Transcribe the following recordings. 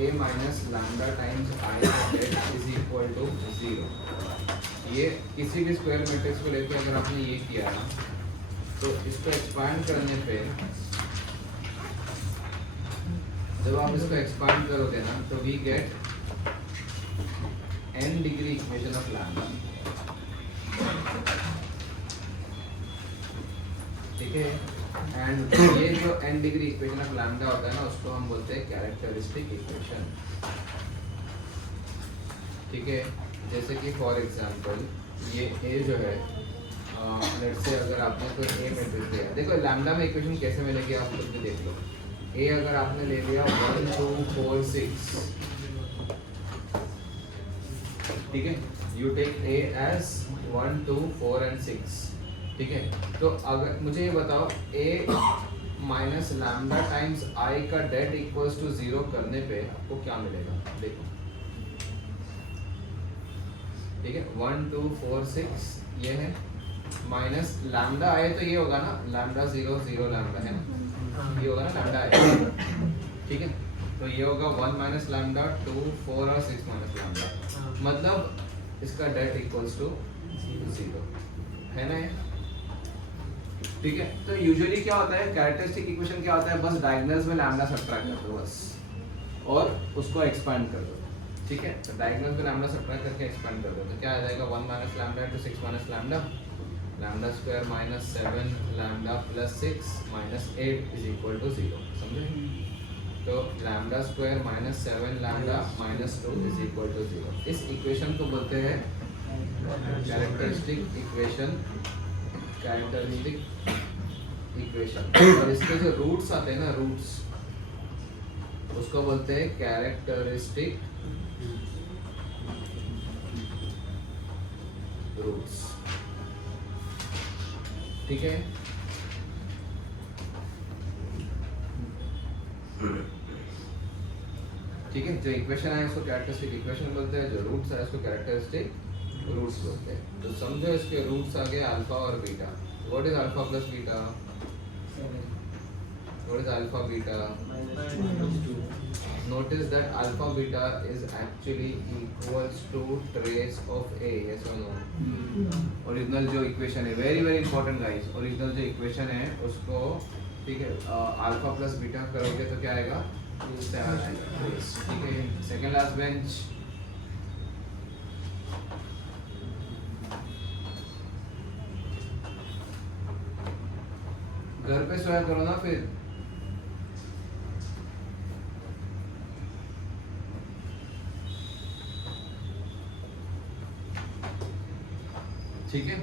a minus lambda times I is equal to 0। ये किसी भी स्क्वायर मैट्रिक्स को लेके अगर आपने ये किया ना तो इसको एक्सपांड करने पे जब आप इसको एक्सपांड करोगे ना तो we get n degree equation of lambda. ठीक है, एंड ये जो n degree equation of lambda होता है ना उसको हम बोलते हैं कैरेक्टरिस्टिक इक्वेशन। ठीक है, जैसे कि फॉर एग्जांपल ये a जो है लेट्स से अगर आपने कोई a मैट्रिक्स लिया, देखो लैम्डा में इक्वेशन कैसे मिलेगी आप खुद भी देख लो। a अगर आपने ले लिया 1 2 4 6, ठीक है, you take a as 1 2 4 and 6। ठीक है, तो अगर मुझे ये बताओ a minus lambda times I का डेट इक्वल्स टू 0 करने पे आपको क्या मिलेगा, देखो। ठीक है, 1 2 4 6 ये है, माइनस लैम्डा आए तो ये होगा ना लैम्डा 0 0 लैम्डा है ना, ये होगा ना लैम्डा आए। ठीक है, तो ये होगा 1 माइनस लैम्डा 2 4 और 6 माइनस लैम्डा, मतलब इसका डेट इक्वल्स टू 0 है ना। ठीक है, तो यूजुअली क्या होता है कैरेक्टरिस्टिक इक्वेशन क्या होता है, बस डायगोनल्स में लैम्डा सब्ट्रैक्ट कर दो बस और उसको एक्सपांड कर दो। ठीक है, तो डायगोनल्स में लैम्डा सब्ट्रैक्ट करके एक्सपांड कर दो तो क्या आ जाएगा 1 minus lambda into 6 minus lambda, lambda square minus 7 lambda plus 6 minus 8 is equal to 0। समझे? तो lambda square minus 7 lambda minus 2 is equal to 0। इस इक्वेशन को बोलते हैं कैरेक्टरिस्टिक इक्वेशन, कैरेक्टरिस्टिक इक्वेशन। और इसके जो रूट्स आते हैं ना, रूट्स उसको बोलते हैं कैरेक्टरिस्टिक रूट्स। ठीक है, ठीक है, जो इक्वेशन है उसको कैरेक्टरिस्टिक इक्वेशन बोलते हैं, जो रूट्स है उसको कैरेक्टरिस्टिक रूट्स बोलते हैं। तो समझो इसके रूट्स आ गए अल्फा और beta. What is alpha plus beta? What is alpha beta? Notice that alpha beta is actually equals to trace of a, yes और नो। ओरिजिनल जो इक्वेशन है, very very important guys, original जो equation है उसको, ठीक है, alpha plus beta करोगे तो क्या आएगा, ट्रेस। ठीक है, सेकंड लास्ट बेंच। घर पे सोया करो ना फिर। ठीक है,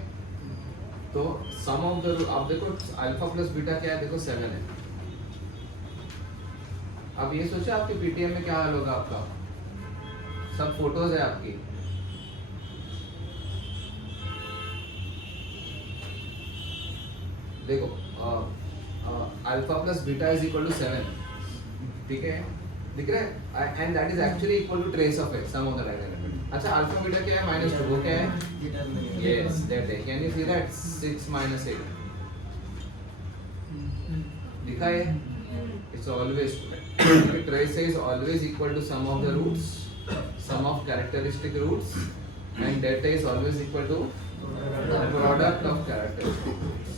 तो सम ऑफ द, आप देखो अल्फा प्लस बीटा क्या है, देखो 7 है। अब ये सोचो आपके पीटीएम में क्या हाल होगा आपका, सब फोटोज है आपकी। देखो alpha plus beta is equal to 7। ठीक है, दिख रहा है, and that is actually equal to trace of it, sum of the right element. अच्छा, अल्फा बीटा क्या है, -2, वो क्या है, यस दैट है। Can you see that 6 minus 8 लिखा है, it's always trace is always equal to sum of the roots, sum of characteristic roots, and det A is always equal to product of characteristic roots.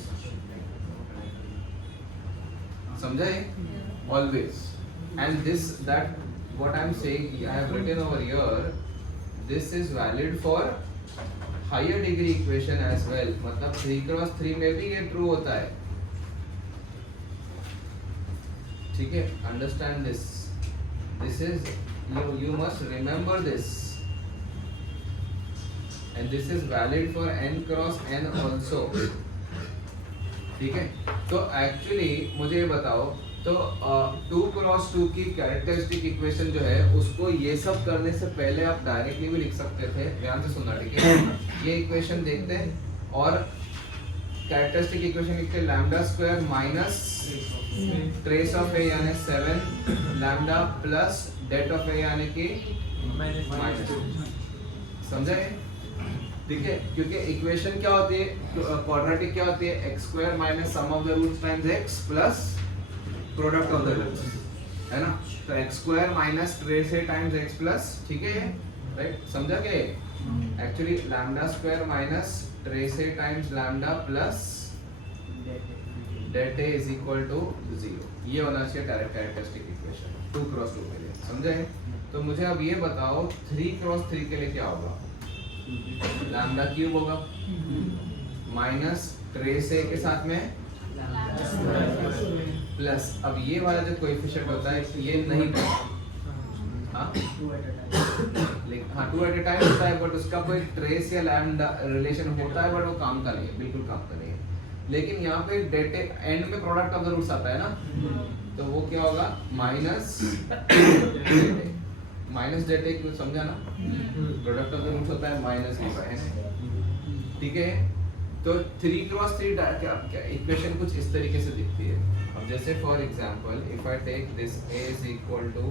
समझा है? Always. And this, that what I'm saying, I have written over here, this is valid for higher degree equation as well. मतलब 3x3 में भी ये true होता है। ठीक है, understand this. This is, you must remember this. And this is valid for n cross n also. ठीक है, तो एक्चुअली मुझे ये बताओ, तो 2 क्रॉस 2 की कैरेक्टरिस्टिक इक्वेशन जो है उसको ये सब करने से पहले आप डायरेक्टली भी लिख सकते थे। ध्यान से सुनना, ठीक है। ये इक्वेशन देखते हैं और कैरेक्टरिस्टिक इक्वेशन लिखते हैं, lambda square minus trace of A यानी 7 lambda plus det of A यानी कि माइनस। समझे? ठीक है, क्योंकि इक्वेशन क्या होती है, क्वाड्रेटिक क्या होती है, x square minus sum of the roots times x plus product of the roots. है ना। तो x square minus trace A times x plus, ठीक है, राइट, समझा क्या? Actually lambda square minus trace A times lambda plus det A is equal to 0, ये होना चाहिए कैरेक्टरिस्टिक इक्वेशन 2 क्रॉस 2 के लिए, समझे? तो मुझे अब ये बताओ 3 क्रॉस 3 के लिए क्या होगा? लैम्डा क्यूब होगा माइनस ट्रेस ए के साथ में प्लस, अब ये वाला जो कोएफिशिएंट होता है ये नहीं पता, हाँ 2 एट ए टाइम होता है, बट उसका कोई ट्रेस या लैम्डा रिलेशन होता है, बट वो काम का नहीं है, बिल्कुल काम का नहीं है। लेकिन यहाँ पे डेट एंड में प्रोडक्ट ऑफ द रूट्स आता है ना, तो वो क्या होगा? माइनस डेट ए, कुछ समझा ना? प्रोडक्ट ऑफ द रूट्स होता है माइनस के बाय, ठीक है। तो 3 क्रॉस 3 क्या इक्वेशन कुछ इस तरीके से दिखती है। अब जैसे for example if I take this a is equal to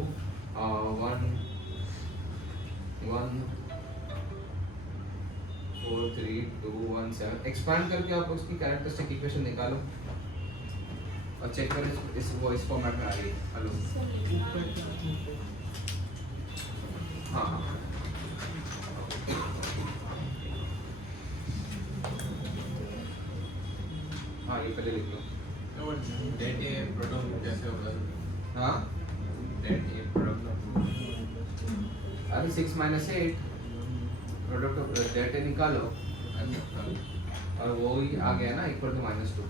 1 1 4 3 2 1 7, expand करके आप उसकी कैरेक्टरिस्टिक इक्वेशन निकालो और चेक करो इस फॉर्मेट में आ रही है। हेलो, हाँ हाँ ये पहले लिख लो। डेट ए प्रोडक्ट कैसे होगा? हाँ डेट ए प्रोडक्ट, अरे 6 माइनस 8 प्रोडक्ट ऑफ डेट ए निकालो और वो ही आ गया ना इक्वल टू -2।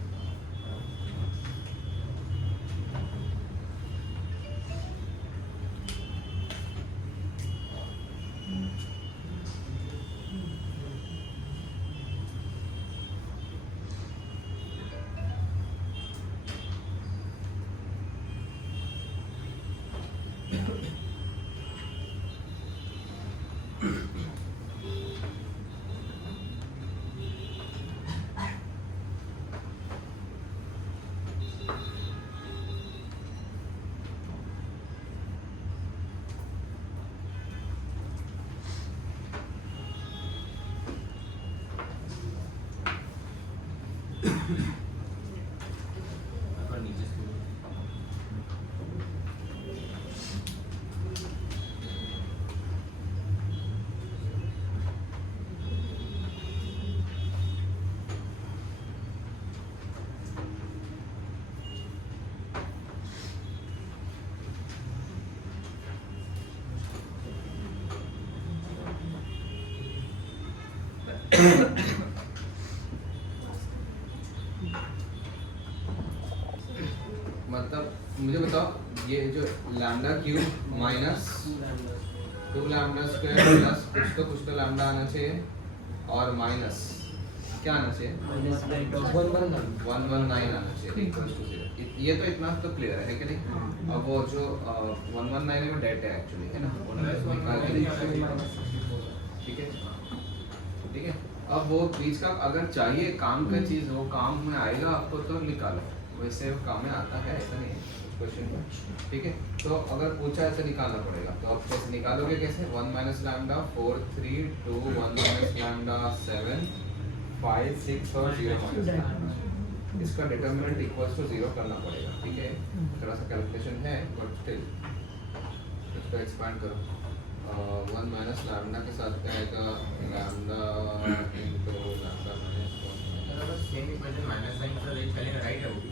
और नीचे से मतलब मुझे बताओ ये जो lambda cube minus 2 lambda square plus कुछ तो लैम्डा आना चाहिए और माइनस क्या आना चाहिए? 119 आना चाहिए इक्वल्स टू 0। ये तो इतना तो क्लियर है कि नहीं? अब वो जो 119 में डेट है एक्चुअली, है ना, वो निकाल के देखिए, ठीक है, ठीक है। अब वो बीच का अगर चाहिए काम का चीज़, वो काम में आएगा आपको तो निकालो, वैसे वो काम में आता है, ऐसा नहीं है क्वेश्चन में, ठीक है। तो अगर पूछा है तो निकालना पड़ेगा, तो आप कैसे निकालोगे? कैसे? 1 माइनस लैम्डा 4 3 2 1 माइनस लैम्डा 7 5 6 और 0 माइनस लैम्डा, इसका डिटरमिनेंट इक्वल्स टू 0 करना पड़ेगा, ठीक है। थोड़ा सा कैलकुलेशन है बट स्टिल इसको एक्सपांड करो। 1 माइनस लैम्डा के साथ क्या आएगा? Lambda into lambda minus same equation minus sign से रेंज करेंगे, राइट है वो भी।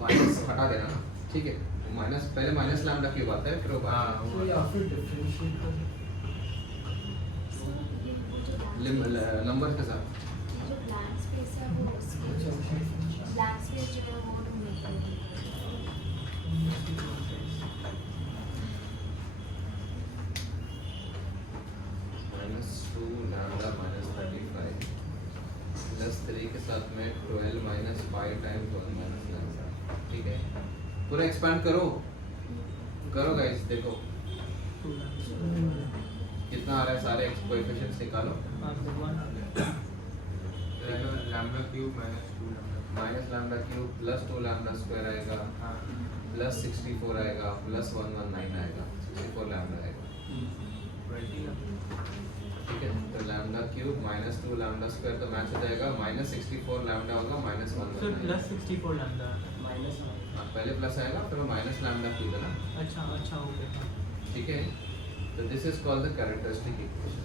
माइनस हटा देना ना, ठीक है। माइनस पहले माइनस लैम्डा क्यूब आता है, फिर वो नंबर के साथ -2 लैम्डा -35 प्लस 3 के साथ में 12 माइनस 5 टाइम्स 1 माइनस लैम्डा, ठीक है। पूरा एक्सपांड करो गाइस, देखो कितना आ रहा है, सारे कोएफिशिएंट्स निकालो। Lambda cube minus lambda cube plus 2 lambda square आएगा, हाँ प्लस 64 आएगा, प्लस 119 आएगा, 64 लैम्डा आएगा, ठीक है। तो लैम्डा क्यूब -2 लैम्डा स्क्वायर तो मैच हो जाएगा, -64 लैम्डा होगा -119 प्लस 64 लैम्डा पहले प्लस आएगा फिर वो माइनस लैम्डा क्यूब है ना, अच्छा अच्छा ओके ठीक है। तो this is called the characteristic equation,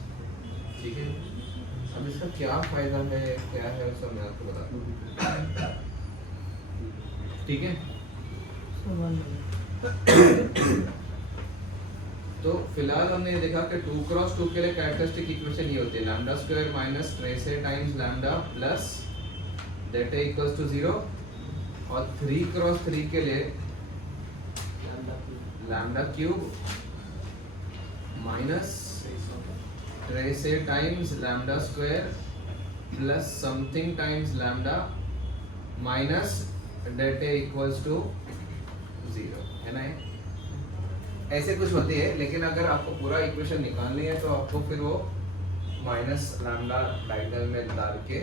ठीक है। अब इसका क्या फायदा है, क्या है, वो सब मैं आपको बताता हूँ, ठीक है। तो फिलहाल हमने ये देखा कि 2 क्रॉस 2 के लिए कैरेक्टरिस्टिक इक्वेशन ये होती है lambda square minus trace A times lambda plus det A equals to 0, और 3 क्रॉस 3 के लिए lambda cube minus trace A times lambda square plus something times lambda minus det A equals to 0, है ना। ऐसे कुछ होती है, लेकिन अगर आपको पूरा इक्वेशन निकालनी है तो आपको फिर वो माइनस लैम्डा डायगोनल में डाल के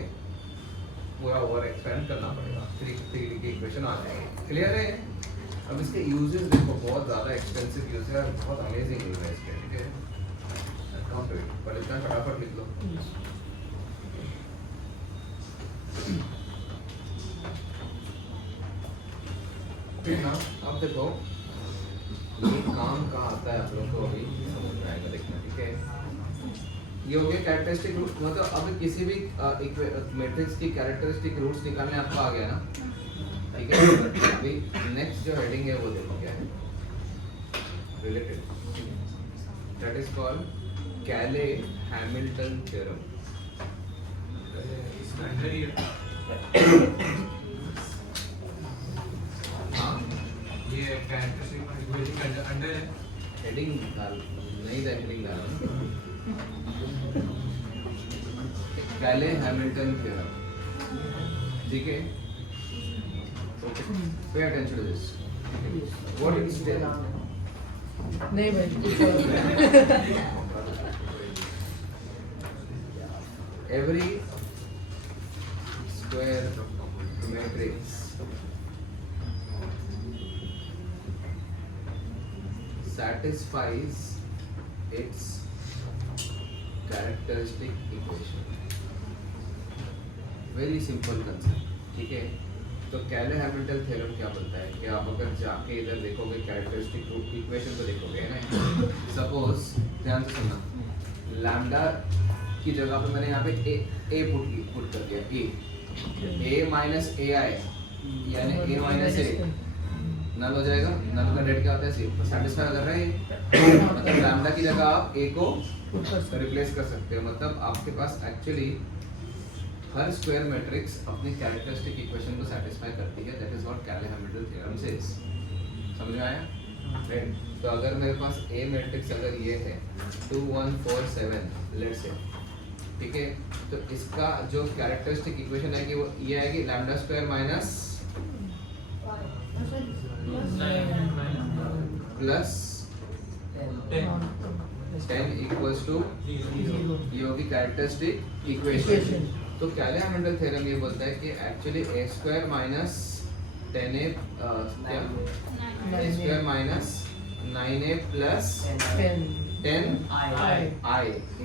पूरा ओवर एक्सपेंड करना पड़ेगा, फिर 3 की इक्वेशन आ जाएगी। क्लियर है। अब इसके यूजेस देखो, बहुत ज़्यादा एक्सपेंसिव यूज है, बहुत अमेजिंग यूज है इसके, ठीक है। पर इतना फटाफट लिख लो। फिर ना अब देखो ये काम कहाँ आता है, आप लोगों को अभी समझ में आएगा, देखना, ठीक है। ये हो गया कैरेक्टरिस्टिक रूट, मतलब अब किसी भी मैट्रिक्स की कैरेक्टरिस्टिक रूट्स निकालने आपको आ गया ना, ठीक है। अभी नेक्स्ट जो हेडिंग है वो देखो क्या है, रिलेटेड, दैट इज कॉल्ड कैले हैमिल्टन थ्योरम। इसका अंदर ही है हाँ, ये कैरेक्टरिस्टिक इक्वेशन का अंडर है। हेडिंग डाल, नहीं था हेडिंग डाल, कैले हैमिल्टन थ्योरम, ठीक है। Pay attention to this. What it says. नहीं भाई Every square matrix satisfies its characteristic equation. Very simple concept, ठीक है। तो कैले हैमिल्टन थ्योरम क्या बोलता है कि आप अगर जाके इधर देखोगे कैरेक्टरिस्टिक इक्वेशन को देखोगे ना, सपोज ध्यान से सुनना, लैम्डा की जगह पे मैंने यहाँ पे ए पुट कर दिया, ए माइनस ए आई यानी ए माइनस ए नल हो जाएगा। नल का डेट क्या होता है, सेटिस्फाई कर रहा है, मतलब लैम्डा की जगह आप ए को रिप्लेस कर सकते हो, मतलब आपके पास एक्चुअली हर स्क्वायर मैट्रिक्स अपनी कैरेक्टरिस्टिक इक्वेशन को सेटिस्फाई करती है, that is what Cayley Hamilton theorem says. समझ में आया? राइट। तो अगर मेरे पास ए मैट्रिक्स अगर ये है 2 1 4 7 लेट्स से, ठीक है, तो इसका जो कैरेक्टरिस्टिक इक्वेशन है कि वो ये आएगी lambda square minus plus 10 equals to ये होगी कैरेक्टरिस्टिक इक्वेशन। तो कैले हैमिल्टन थ्योरम ये बोलता है कि actually A square minus 10a A square minus 9a plus 10 i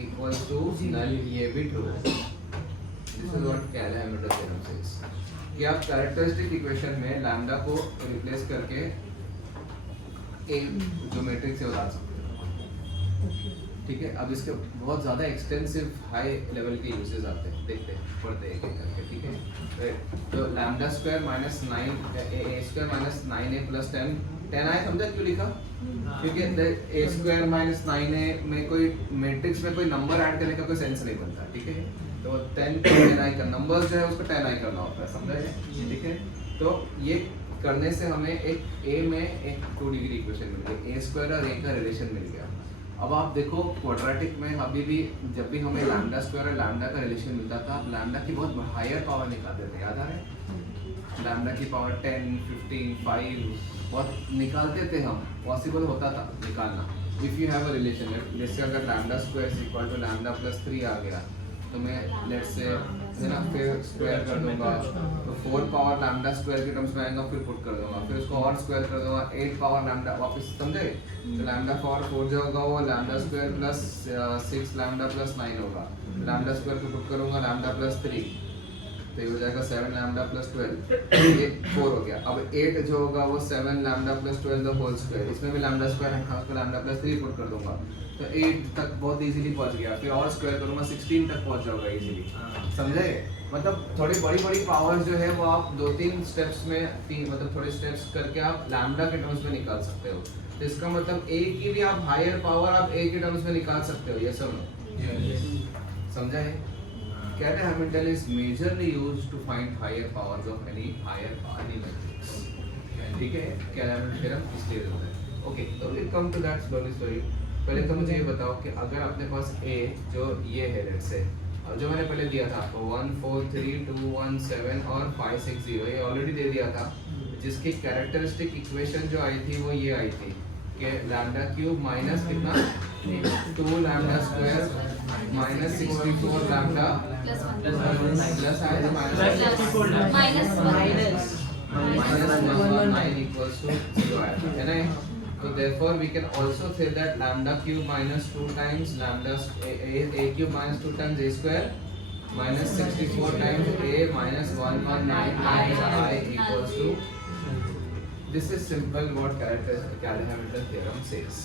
equals to null, ये भी ट्रू है। This is what Cayley Hamilton theorem says कि आप कैरेक्टरिस्टिक इक्वेशन में लैम्डा को रिप्लेस करके ए जो मैट्रिक्स है वो डाल सकते हो, ठीक है। अब इसके बहुत ज़्यादा एक्सटेंसिव हाई लेवल के यूजेस आते हैं, देखते हैं, पढ़ते हैं करके, ठीक है। राइट। तो लैम्डा स्क्वायर माइनस 9 ए स्क्वायर माइनस 9a प्लस 10 आए, समझा क्यों लिखा? क्योंकि ए स्क्वायर माइनस 9a में कोई मैट्रिक्स में कोई नंबर ऐड करने का कोई सेंस नहीं बनता, ठीक है। तो 10 को 10i का नंबर जो है उसको 10i करना होता है, समझा है, ठीक है। तो ये करने से हमें एक ए में एक 2 डिग्री इक्वेशन मिल गई, ए स्क्वायर और ए का रिलेशन मिल गया। अब आप देखो क्वाड्रेटिक में अभी भी जब भी हमें लैम्डा स्क्वायर और लैम्डा का रिलेशन मिलता था, आप लैम्डा की बहुत हायर पावर निकालते थे, याद आ रहा है? लैम्डा की पावर 10 15 5 बहुत निकालते थे हम, पॉसिबल होता था निकालना if you have a relation. जैसे अगर lambda square is equal to lambda plus 3 आ गया तो मैं लेट्स से है ना फिर स्क्वायर कर दूंगा, तो 4 पावर लैम्डा स्क्वायर के टर्म्स में आएगा, फिर पुट कर दूंगा, फिर उसको और स्क्वायर कर दूंगा, 8 पावर लैम्डा वापस, समझे? तो लैम्डा पावर 4 जो होगा वो lambda square plus 6 lambda plus 9 होगा। लैम्डा स्क्वायर को पुट करूंगा लैम्डा प्लस 3, तो ये हो जाएगा 7 लैम्डा प्लस 12, ये 4 हो गया। अब 8 जो होगा वो 7 lambda plus 12 the whole square, इसमें भी लैम्डा स्क्वायर है, उसको लैम्डा प्लस 3 पुट कर दूंगा तो 8 तक बहुत इजीली पहुंच गया। फिर और स्क्वायर करूंगा 16 तक पहुंच जाऊंगा इजीली, समझे? मतलब थोड़ी बड़ी बड़ी पावर्स जो है वो आप 2-3 स्टेप्स में, मतलब थोड़े स्टेप्स करके आप लैम्डा के टर्म्स में निकाल सकते हो। तो इसका मतलब a की भी आप हायर पावर आप a के टर्म्स में निकाल सकते हो, ये सब समझा है? कहते हैं Hamilton is majorly used to find higher powers of any higher Pauli matrix, ठीक है? क्या Hamilton थ्योरम इसलिए होता है। ओके, तो we'll come to that slowly slowly। पहले तो मुझे ये बताओ कि अगर अपने पास a जो ये है लेट्स से, और जो मैंने पहले दिया था आपको 1 4 3 2 1 7 और 5 6 0, ये ऑलरेडी दे दिया था, जिसकी कैरेक्टरिस्टिक इक्वेशन जो आई थी वो ये आई थी कि लैम्डा क्यूब माइनस कितना 2 lambda square minus 64 lambda plus आया था माइनस 9 इक्वल्स टू 0 आया था, है ना? So therefore we can also say that lambda cube minus 2 times lambda a cube minus 2 times a square minus 64 times a minus 119 times I equals to, this is simple what Hamilton theorem says।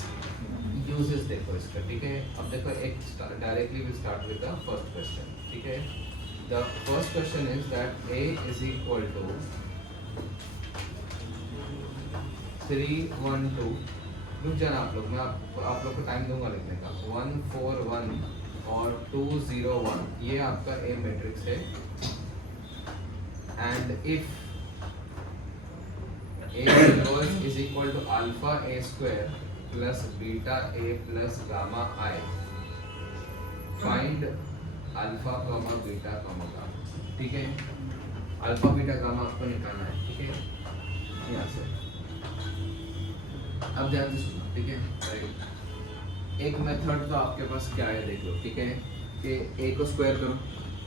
uses देखो इसका, ठीक है? अब देखो एक directly we start with the first question, ठीक है? The first question is that a is equal to 3 1 2, रुक जाना आप लोग, मैं आप लोग को टाइम दूंगा लिखने का। 1 4 1 और 2 0 1, ये आपका ए मैट्रिक्स है। And if a inverse is equal to alpha a square plus beta a plus gamma I, find alpha comma beta comma gamma, ठीक है? अल्फा बीटा गामा आपको निकालना है, ठीक है? यहाँ से अब ध्यान से सुनो, ठीक है? एक मेथड तो आपके पास क्या है देख लो, ठीक है? कि a को स्क्वायर करो,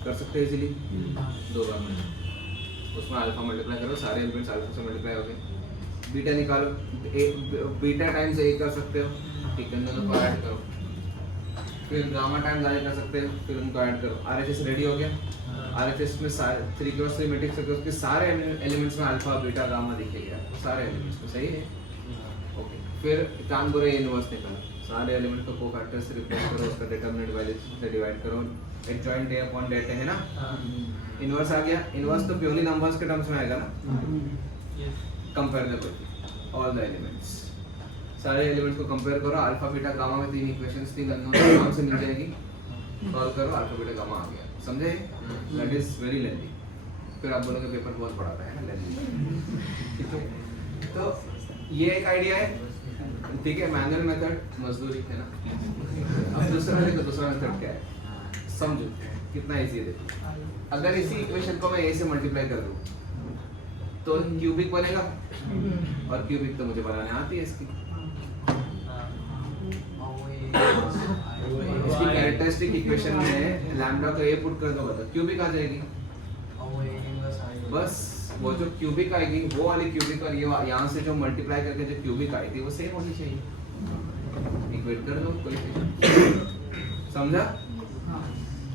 कर सकते हो इजीली, 2 बार में उसमें अल्फा मल्टीप्लाई करो, सारे एलिमेंट्स अल्फा से मल्टीप्लाई हो गए। बीटा निकालो, बीटा टाइम्स a कर सकते हो, ठीक है? दोनों को ऐड करो, फिर गामा टाइम्स I कर सकते हो, फिर उनको ऐड करो। RHS रेडी हो गया। RHS में 3x3 मैट्रिक्स है, उसके सारे एलिमेंट्स में अल्फा बीटा गामा दिखेगा, सारे एलिमेंट्स में, सही है? ओके, फिर काम करो इनवर्स निकालो, सारे एलिमेंट को कोफैक्टर से रिप्लेस करो, उसका डिटरमिनेंट वैल्यू से डिवाइड करो, एडजॉइंट a अपॉन det है ना? इनवर्स आ गया। इनवर्स तो प्योरली नंबर्स के टर्म्स में आएगा ना? कंपेयर करो ऑल द एलिमेंट्स, सारे एलिमेंट्स को कंपेयर करो, अल्फा बीटा गामा में 3 इक्वेशंस थी, आराम से मिल जाएगी, सॉल्व करो, अल्फा बीटा गामा आ गया, समझे? That is very lengthy. फिर आप बोलोगे पेपर बहुत बड़ा था, है ना? लेंथी, ठीक है? तो ये एक आइडिया है, ठीक है? मैनुअल मेथड मजदूरी है ना? अब दूसरा देखो, दूसरा मेथड क्या है, समझो कितना इजी है। देखो, अगर इसी इक्वेशन को मैं a से मल्टीप्लाई कर दूं तो क्यूबिक बनेगा, और क्यूबिक तो मुझे बनाने आती है इसकी कैरेक्टरिस्टिक इक्वेशन में लैम्डा को a पुट कर दो, बताओ क्यूबिक आ जाएगी। बस वो जो क्यूबिक आएगी वो वाली क्यूबिक और ये यहाँ से जो मल्टीप्लाई करके जो क्यूबिक आई थी वो सेम होनी चाहिए, इक्वेट कर दो कोएफिशिएंट, समझा?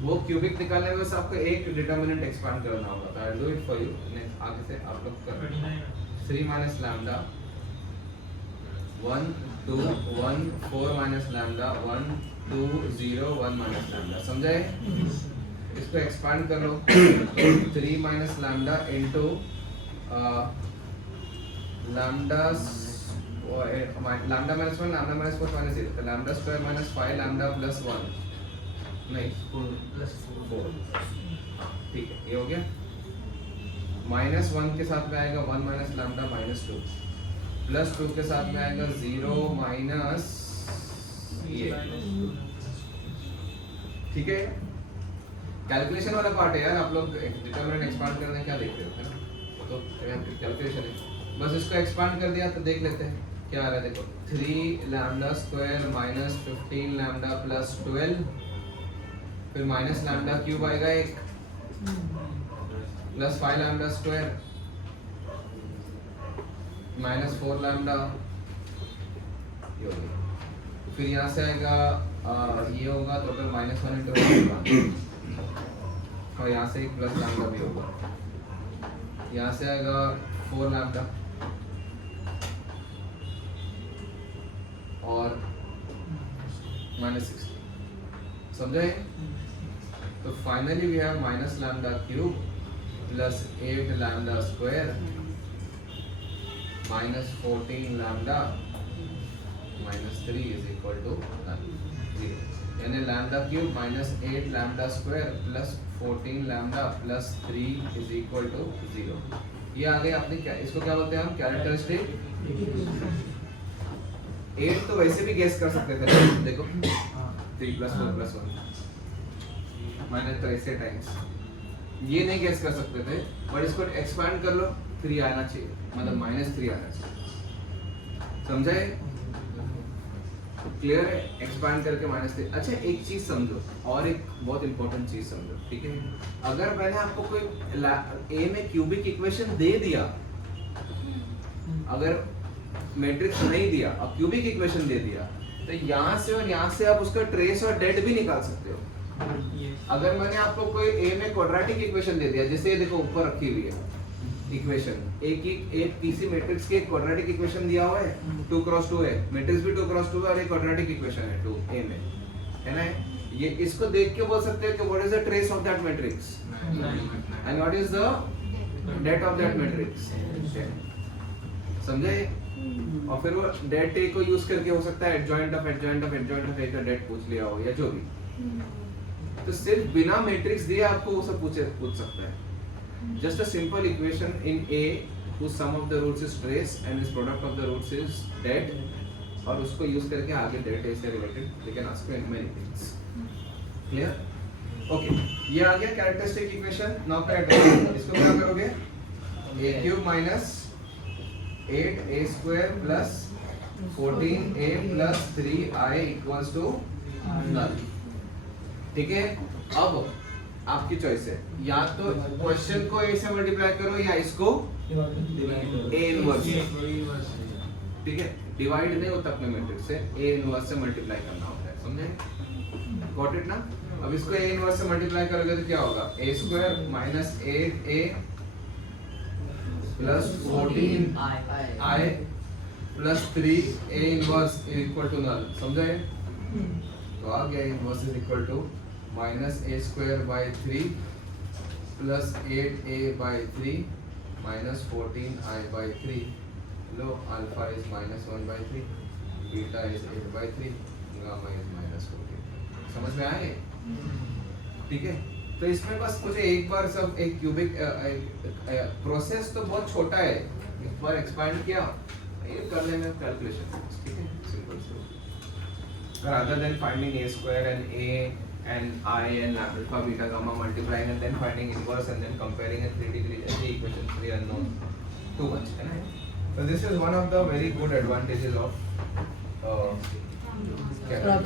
वो क्यूबिक निकालने में बस आपको एक डिटरमिनेंट एक्सपांड करना होगा। I will do it for you, आगे से आप लोग कर 3 minus lambda 1 2 1 4 minus lambda 1 2 0 1 minus lambda, समझे? इसको एक्सपांड कर लो, 3 minus lambda into lambda lambda minus 1 lambda minus 4 minus 0, तो lambda square minus 5 lambda plus 1 नहीं 4, ठीक है? ये हो गया। माइनस 1 के साथ में आएगा 1 माइनस लैम्डा माइनस 2, प्लस 2 के साथ में आएगा 0 माइनस ये, ठीक है? कैलकुलेशन वाला पार्ट है यार, आप लोग डिटरमिनेंट एक्सपांड करने क्या देख रहे हो, है ना? तो कैलकुलेशन है, बस इसको एक्सपांड कर दिया तो देख लेते हैं क्या आ रहा है। देखो 3 lambda square minus 15 lambda plus 12, फिर माइनस लैम्डा क्यूब आएगा 1 plus 5 lambda square minus 4 lambda, ये हो गया। फिर यहाँ से आएगा ये होगा टोटल -1 × 1 और यहाँ से एक प्लस लैम्डा भी होगा, यहाँ से आएगा 4 लैम्डा और -60, समझे? तो finally we have minus lambda cube plus 8 lambda square minus 14 lambda minus 3 is equal to 0, यानी lambda cube minus 8 lambda square plus 14 lambda plus 3 is equal to 0। ये आ गए अपने क्या, इसको क्या बोलते हैं हम, कैरेक्टरिस्टिक। 8 तो वैसे भी गेस कर सकते थे, देखो 3 + 4 + 1 माइनस 3 टाइम्स, ये नहीं गेस कर सकते थे, बट इसको एक्सपैंड कर लो, 3 आना चाहिए, मतलब -3 आना चाहिए, समझे? क्लियर है? एक्सपैंड करके -3। अच्छा एक चीज समझो, और एक बहुत इंपॉर्टेंट चीज समझो, ठीक है? अगर मैंने आपको कोई ए में क्यूबिक इक्वेशन दे दिया, अगर मैट्रिक्स नहीं दिया और क्यूबिक इक्वेशन दे दिया, तो यहाँ से और यहाँ से आप उसका ट्रेस और डेट भी निकाल सकते हो। अगर मैंने आपको कोई ए में क्वाड्रेटिक इक्वेशन दे दिया, जैसे ये देखो ऊपर रखी हुई है इक्वेशन, एक किसी मैट्रिक्स के क्वाड्रेटिक इक्वेशन दिया हुआ है 2 × 2 है, मैट्रिक्स भी 2 × 2 है और एक क्वाड्रेटिक इक्वेशन है 2 ए में, है ना? ये इसको देख के बोल सकते हैं कि what is the trace of that matrix and what is the det of that matrix, समझे? और फिर वो डेट ए को यूज करके हो सकता है adjoint of adjoint of adjoint of A का डेट पूछ लिया हो या जो भी, तो सिर्फ बिना मैट्रिक्स दिए आपको वो सब पूछ सकता है। Just a simple equation in A whose sum of the roots is trace and its product of the roots is det, और उसको यूज करके आगे डेट से related we can ask you many things. Clear? Okay. ये आ गया characteristic equation. Now characteristic, इसको क्या करोगे? a³ minus 8a² plus 14a plus 3i equals to null। ठीक है? अब आपकी चॉइस है, या तो क्वेश्चन को a से मल्टीप्लाई करो या इसको a इनवर्स, ठीक है? डिवाइड नहीं होता अपने मैट्रिक्स से, a इनवर्स से मल्टीप्लाई करना होता है, समझे? गॉट इट ना? अब इसको a इनवर्स से मल्टीप्लाई करोगे तो क्या होगा? a² minus 8a plus 14i plus 3a inverse equal to null, समझे? तो आ गया inverse is equal to -a²/3 plus 8a/3 minus 14i/3। लो alpha is -1/3, beta is 8/3, gamma is -14। समझ में आए? ठीक है? तो इसमें बस मुझे एक बार सब एक क्यूबिक प्रोसेस तो बहुत छोटा है, एक बार एक्सपैंड किया ये कर लेना कैलकुलेशन, ठीक है? सिंपल से। rather than finding a² and a and I and alpha beta gamma multiplying and then finding inverse and then comparing a 3 equation 3 unknown, too much, है ना? So this is one of the very good advantages of क्या?